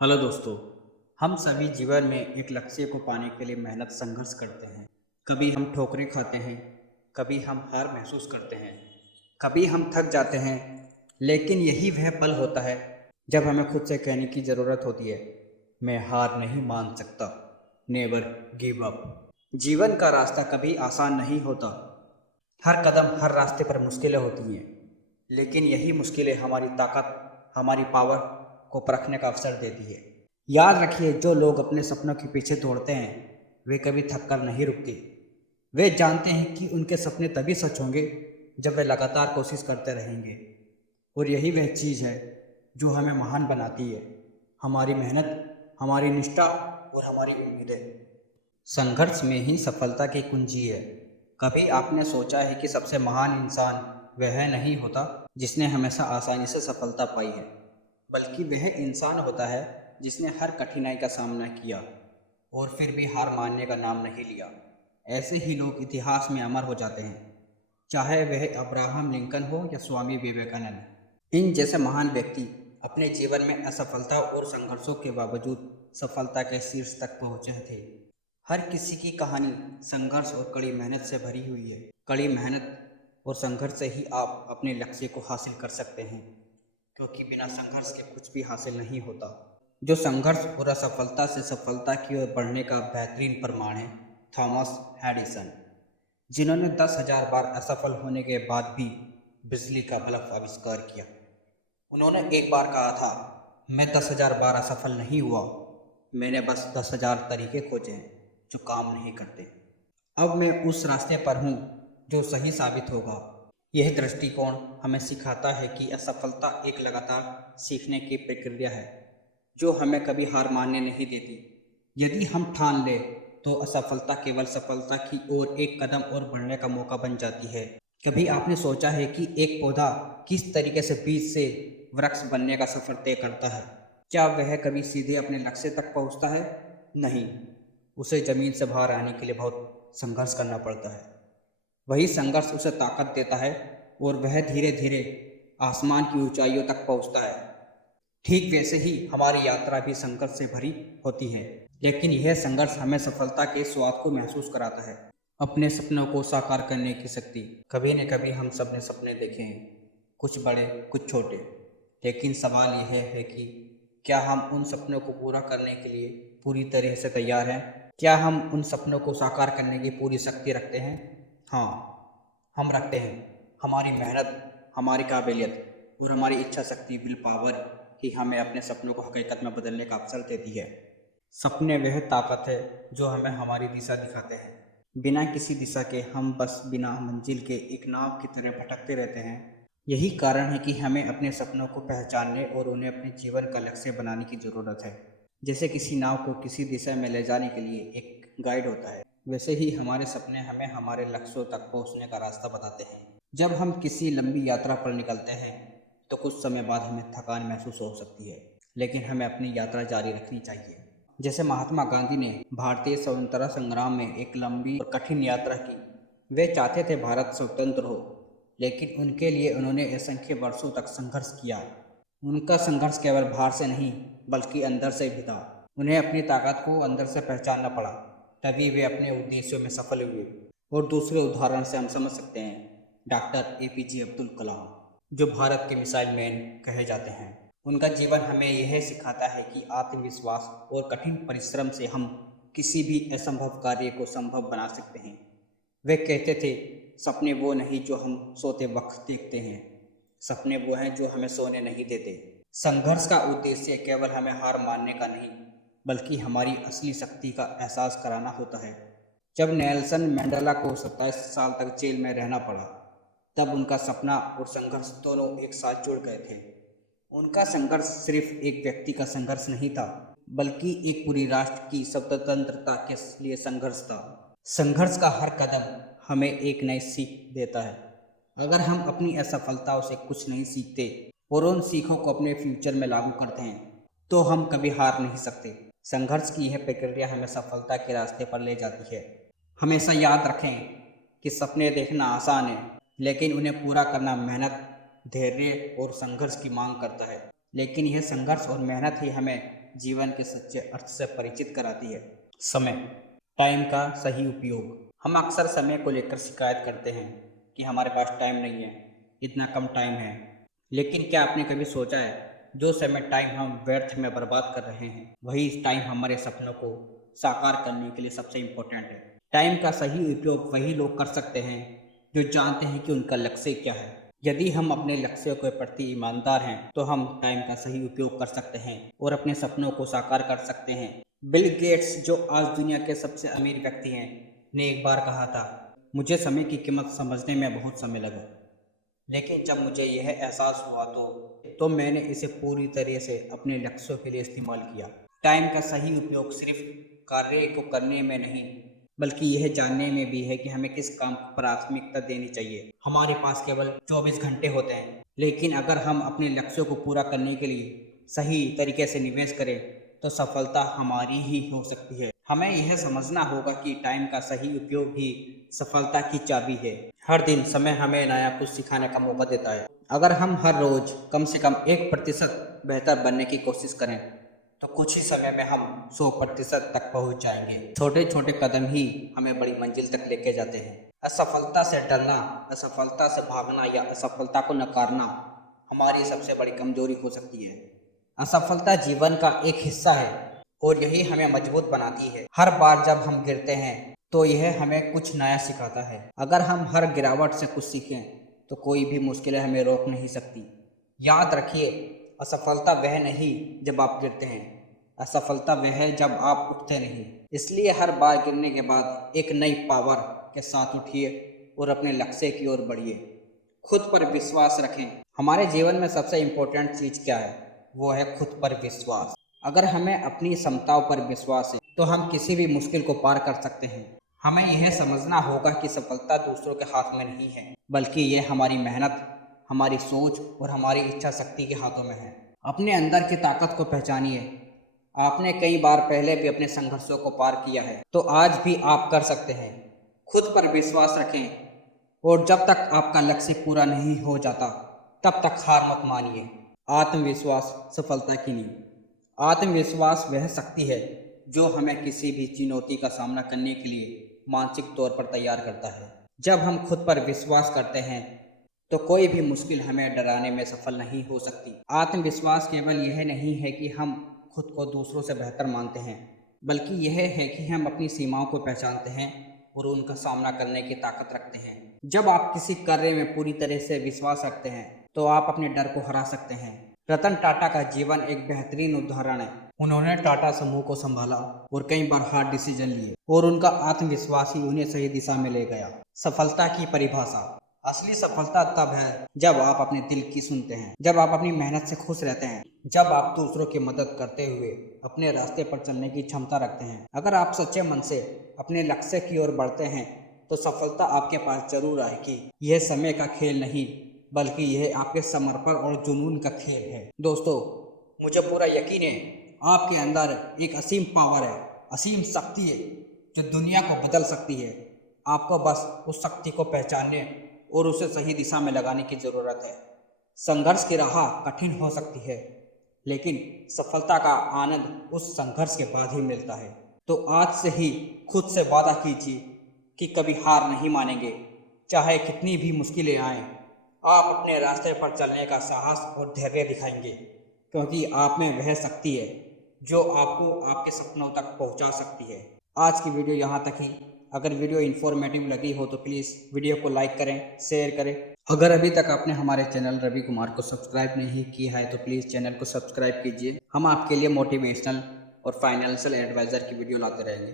Hello दोस्तों। हम सभी जीवन में एक लक्ष्य को पाने के लिए मेहनत संघर्ष करते हैं। कभी हम ठोकरें खाते हैं, कभी हम हार महसूस करते हैं, कभी हम थक जाते हैं। लेकिन यही वह पल होता है जब हमें खुद से कहने की ज़रूरत होती है, मैं हार नहीं मान सकता। Never give up. जीवन का रास्ता कभी आसान नहीं होता। हर कदम हर रास्ते पर मुश्किलें होती हैं, लेकिन यही मुश्किलें हमारी ताकत, हमारी पावर को परखने का अवसर देती है। याद रखिए, जो लोग अपने सपनों के पीछे दौड़ते हैं वे कभी थककर नहीं रुकते। वे जानते हैं कि उनके सपने तभी सच होंगे जब वे लगातार कोशिश करते रहेंगे। और यही वह चीज़ है जो हमें महान बनाती है, हमारी मेहनत, हमारी निष्ठा और हमारी उम्मीदें। संघर्ष में ही सफलता की कुंजी है। कभी आपने सोचा है कि सबसे महान इंसान वह नहीं होता जिसने हमेशा आसानी से सफलता पाई है, बल्कि वह इंसान होता है जिसने हर कठिनाई का सामना किया और फिर भी हार मानने का नाम नहीं लिया। ऐसे ही लोग इतिहास में अमर हो जाते हैं, चाहे वह अब्राहम लिंकन हो या स्वामी विवेकानंद। इन जैसे महान व्यक्ति अपने जीवन में असफलता और संघर्षों के बावजूद सफलता के शीर्ष तक पहुंचे थे। हर किसी की कहानी संघर्ष और कड़ी मेहनत से भरी हुई है। कड़ी मेहनत और संघर्ष से ही आप अपने लक्ष्य को हासिल कर सकते हैं, क्योंकि बिना संघर्ष के कुछ भी हासिल नहीं होता। जो संघर्ष और असफलता से सफलता की ओर बढ़ने का बेहतरीन प्रमाण है थॉमस एडिसन, जिन्होंने 10,000 बार असफल होने के बाद भी बिजली का बल्ब आविष्कार किया। उन्होंने एक बार कहा था, मैं 10,000 बार असफल नहीं हुआ, मैंने बस 10,000 तरीके खोजे हैं जो काम नहीं करते। अब मैं उस रास्ते पर हूँ जो सही साबित होगा। यह दृष्टिकोण हमें सिखाता है कि असफलता एक लगातार सीखने की प्रक्रिया है जो हमें कभी हार मानने नहीं देती। यदि हम ठान लें तो असफलता केवल सफलता की ओर एक कदम और बढ़ने का मौका बन जाती है। कभी आपने सोचा है कि एक पौधा किस तरीके से बीज से वृक्ष बनने का सफर तय करता है? क्या वह कभी सीधे अपने लक्ष्य तक पहुंचता है? नहीं, उसे जमीन से बाहर आने के लिए बहुत संघर्ष करना पड़ता है। वही संघर्ष उसे ताकत देता है और वह धीरे धीरे आसमान की ऊंचाइयों तक पहुंचता है। ठीक वैसे ही हमारी यात्रा भी संघर्ष से भरी होती है, लेकिन यह संघर्ष हमें सफलता के स्वाद को महसूस कराता है। अपने सपनों को साकार करने की शक्ति। कभी न कभी हम सब ने सपने देखे हैं, कुछ बड़े कुछ छोटे, लेकिन सवाल यह है कि क्या हम उन सपनों को पूरा करने के लिए पूरी तरह से तैयार हैं? क्या हम उन सपनों को साकार करने की पूरी शक्ति रखते हैं? हाँ, हम रखते हैं। हमारी मेहनत, हमारी काबिलियत और हमारी इच्छा शक्ति, विल पावर ही हमें अपने सपनों को हकीकत में बदलने का अवसर देती है। सपने वह ताकत है जो हमें हमारी दिशा दिखाते हैं। बिना किसी दिशा के हम बस बिना मंजिल के एक नाव की तरह भटकते रहते हैं। यही कारण है कि हमें अपने सपनों को पहचानने और उन्हें अपने जीवन का लक्ष्य बनाने की ज़रूरत है। जैसे किसी नाव को किसी दिशा में ले जाने के लिए एक गाइड होता है, वैसे ही हमारे सपने हमें हमारे लक्ष्यों तक पहुंचने का रास्ता बताते हैं। जब हम किसी लंबी यात्रा पर निकलते हैं तो कुछ समय बाद हमें थकान महसूस हो सकती है, लेकिन हमें अपनी यात्रा जारी रखनी चाहिए। जैसे महात्मा गांधी ने भारतीय स्वतंत्रता संग्राम में एक लंबी और कठिन यात्रा की। वे चाहते थे भारत स्वतंत्र हो, लेकिन उनके लिए उन्होंने असंख्य वर्षों तक संघर्ष किया। उनका संघर्ष केवल बाहर से नहीं बल्कि अंदर से भी था। उन्हें अपनी ताकत को अंदर से पहचानना पड़ा, तभी वे अपने उद्देश्यों में सफल हुए। और दूसरे उदाहरण से हम समझ सकते हैं डॉक्टर APJ अब्दुल कलाम, जो भारत के मिसाइल मैन कहे जाते हैं। उनका जीवन हमें यह सिखाता है कि आत्मविश्वास और कठिन परिश्रम से हम किसी भी असंभव कार्य को संभव बना सकते हैं। वे कहते थे, सपने वो नहीं जो हम सोते वक्त देखते हैं, सपने वो हैं जो हमें सोने नहीं देते। संघर्ष का उद्देश्य केवल हमें हार मानने का नहीं, बल्कि हमारी असली शक्ति का एहसास कराना होता है। जब नेल्सन मंडेला को 27 साल तक जेल में रहना पड़ा, तब उनका सपना और संघर्ष दोनों एक साथ जुड़ गए थे। उनका संघर्ष सिर्फ एक व्यक्ति का संघर्ष नहीं था, बल्कि एक पूरी राष्ट्र की स्वतंत्रता के लिए संघर्ष था। संघर्ष का हर कदम हमें एक नई सीख देता है। अगर हम अपनी असफलताओं से कुछ नहीं सीखते और उन सीखों को अपने फ्यूचर में लागू करते हैं, तो हम कभी हार नहीं सकते। संघर्ष की यह प्रक्रिया हमें सफलता के रास्ते पर ले जाती है। हमेशा याद रखें कि सपने देखना आसान है, लेकिन उन्हें पूरा करना मेहनत, धैर्य और संघर्ष की मांग करता है। लेकिन यह संघर्ष और मेहनत ही हमें जीवन के सच्चे अर्थ से परिचित कराती है। समय, टाइम का सही उपयोग। हम अक्सर समय को लेकर शिकायत करते हैं कि हमारे पास टाइम नहीं है, इतना कम टाइम है। लेकिन क्या आपने कभी सोचा है, जो समय टाइम हम व्यर्थ में बर्बाद कर रहे हैं, वही टाइम हमारे सपनों को साकार करने के लिए सबसे इम्पोर्टेंट है। टाइम का सही उपयोग वही लोग कर सकते हैं जो जानते हैं कि उनका लक्ष्य क्या है। यदि हम अपने लक्ष्यों के प्रति ईमानदार हैं तो हम टाइम का सही उपयोग कर सकते हैं और अपने सपनों को साकार कर सकते हैं। बिल गेट्स, जो आज दुनिया के सबसे अमीर व्यक्ति हैं, ने एक बार कहा था, मुझे समय की कीमत समझने में बहुत समय लगा, लेकिन जब मुझे यह एहसास हुआ तो मैंने इसे पूरी तरह से अपने लक्ष्यों के लिए इस्तेमाल किया। टाइम का सही उपयोग सिर्फ कार्य को करने में नहीं, बल्कि यह जानने में भी है कि हमें किस काम को प्राथमिकता देनी चाहिए। हमारे पास केवल 24 घंटे होते हैं, लेकिन अगर हम अपने लक्ष्यों को पूरा करने के लिए सही तरीके से निवेश करें तो सफलता हमारी ही हो सकती है। हमें यह समझना होगा कि टाइम का सही उपयोग ही सफलता की चाबी है। हर दिन समय हमें नया कुछ सिखाने का मौका देता है। अगर हम हर रोज कम से कम 1% बेहतर बनने की कोशिश करें तो कुछ ही समय में हम 100% तक पहुंच जाएंगे। छोटे छोटे कदम ही हमें बड़ी मंजिल तक लेके जाते हैं। असफलता से डरना, असफलता से भागना या असफलता को नकारना हमारी सबसे बड़ी कमजोरी हो सकती है। असफलता जीवन का एक हिस्सा है और यही हमें मजबूत बनाती है। हर बार जब हम गिरते हैं तो यह हमें कुछ नया सिखाता है। अगर हम हर गिरावट से कुछ सीखें तो कोई भी मुश्किलें हमें रोक नहीं सकती। याद रखिए, असफलता वह नहीं जब आप गिरते हैं, असफलता वह है जब आप उठते नहीं। इसलिए हर बार गिरने के बाद एक नई पावर के साथ उठिए और अपने लक्ष्य की ओर बढ़िए। खुद पर विश्वास रखें। हमारे जीवन में सबसे इम्पोर्टेंट चीज़ क्या है? वो है खुद पर विश्वास। अगर हमें अपनी क्षमताओं पर विश्वास है तो हम किसी भी मुश्किल को पार कर सकते हैं। हमें यह समझना होगा कि सफलता दूसरों के हाथ में नहीं है, बल्कि यह हमारी मेहनत, हमारी सोच और हमारी इच्छा शक्ति के हाथों में है। अपने अंदर की ताकत को पहचानिए। आपने कई बार पहले भी अपने संघर्षों को पार किया है, तो आज भी आप कर सकते हैं। खुद पर विश्वास रखें और जब तक आपका लक्ष्य पूरा नहीं हो जाता तब तक हार मत मानिए। आत्मविश्वास सफलता की नींव। आत्मविश्वास वह शक्ति है जो हमें किसी भी चुनौती का सामना करने के लिए मानसिक तौर पर तैयार करता है। जब हम खुद पर विश्वास करते हैं तो कोई भी मुश्किल हमें डराने में सफल नहीं हो सकती। आत्मविश्वास केवल यह नहीं है कि हम खुद को दूसरों से बेहतर मानते हैं, बल्कि यह है कि हम अपनी सीमाओं को पहचानते हैं और उनका सामना करने की ताकत रखते हैं। जब आप किसी कार्य में पूरी तरह से विश्वास रखते हैं तो आप अपने डर को हरा सकते हैं। रतन टाटा का जीवन एक बेहतरीन उदाहरण है। उन्होंने टाटा समूह को संभाला और कई बार हार्ड डिसीजन लिए और उनका आत्मविश्वास ही उन्हें सही दिशा में ले गया। सफलता की परिभाषा। असली सफलता तब है जब आप अपने दिल की सुनते हैं, जब आप अपनी मेहनत से खुश रहते हैं, जब आप दूसरों की मदद करते हुए अपने रास्ते पर चलने की क्षमता रखते हैं। अगर आप सच्चे मन से अपने लक्ष्य की ओर बढ़ते हैं तो सफलता आपके पास जरूर आएगी। यह समय का खेल नहीं, बल्कि यह आपके समर्पण और जुनून का खेल है। दोस्तों, मुझे पूरा यकीन है आपके अंदर एक असीम पावर है, असीम शक्ति है जो दुनिया को बदल सकती है। आपको बस उस शक्ति को पहचानने और उसे सही दिशा में लगाने की ज़रूरत है। संघर्ष की राह कठिन हो सकती है, लेकिन सफलता का आनंद उस संघर्ष के बाद ही मिलता है। तो आज से ही खुद से वादा कीजिए कि कभी हार नहीं मानेंगे, चाहे कितनी भी मुश्किलें आएं। आप अपने रास्ते पर चलने का साहस और धैर्य दिखाएंगे, क्योंकि आप में वह शक्ति है जो आपको आपके सपनों तक पहुंचा सकती है। आज की वीडियो यहाँ तक ही। अगर वीडियो इन्फॉर्मेटिव लगी हो तो प्लीज़ वीडियो को लाइक करें, शेयर करें। अगर अभी तक आपने हमारे चैनल रवि कुमार को सब्सक्राइब नहीं किया है तो प्लीज़ चैनल को सब्सक्राइब कीजिए। हम आपके लिए मोटिवेशनल और फाइनेंशियल एडवाइज़र की वीडियो लाते रहेंगे।